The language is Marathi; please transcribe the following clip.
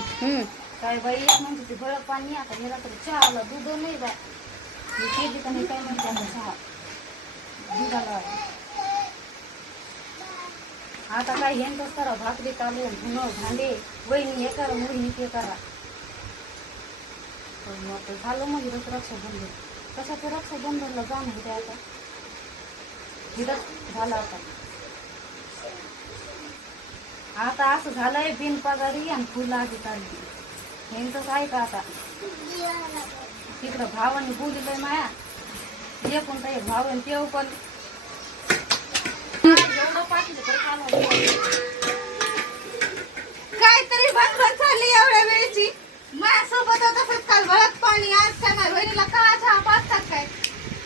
काय बाई म्हणजे ते गळक पाणी आता मी रात्री चहाला दूध नाही बाय मी केली का नाही काय म्हणते आता चहा दुधाला आता काय हेंच करा भाकरी काढून धुणं भांडे वहिनी हे करा मुली ते करा झालं म्हणजे रक्षाबंधन कशाचं रक्षाबंधनला जाणं होते आता हिरच झालं आता असं झालंय बिनपगारी आणि फुलं आधी काढली हेंच आहे का आता तिकडं भावाने बोलिलंय माया जे कोणता एक भाव आणि तेव पण एवढं पाठलं तर काहीतरी भानगड चालली एवढ्या वेळची माझ्यासोबत तसंच काल भरत पाणी आज काय माझ्या बहिणीला का चहा पाचतात काय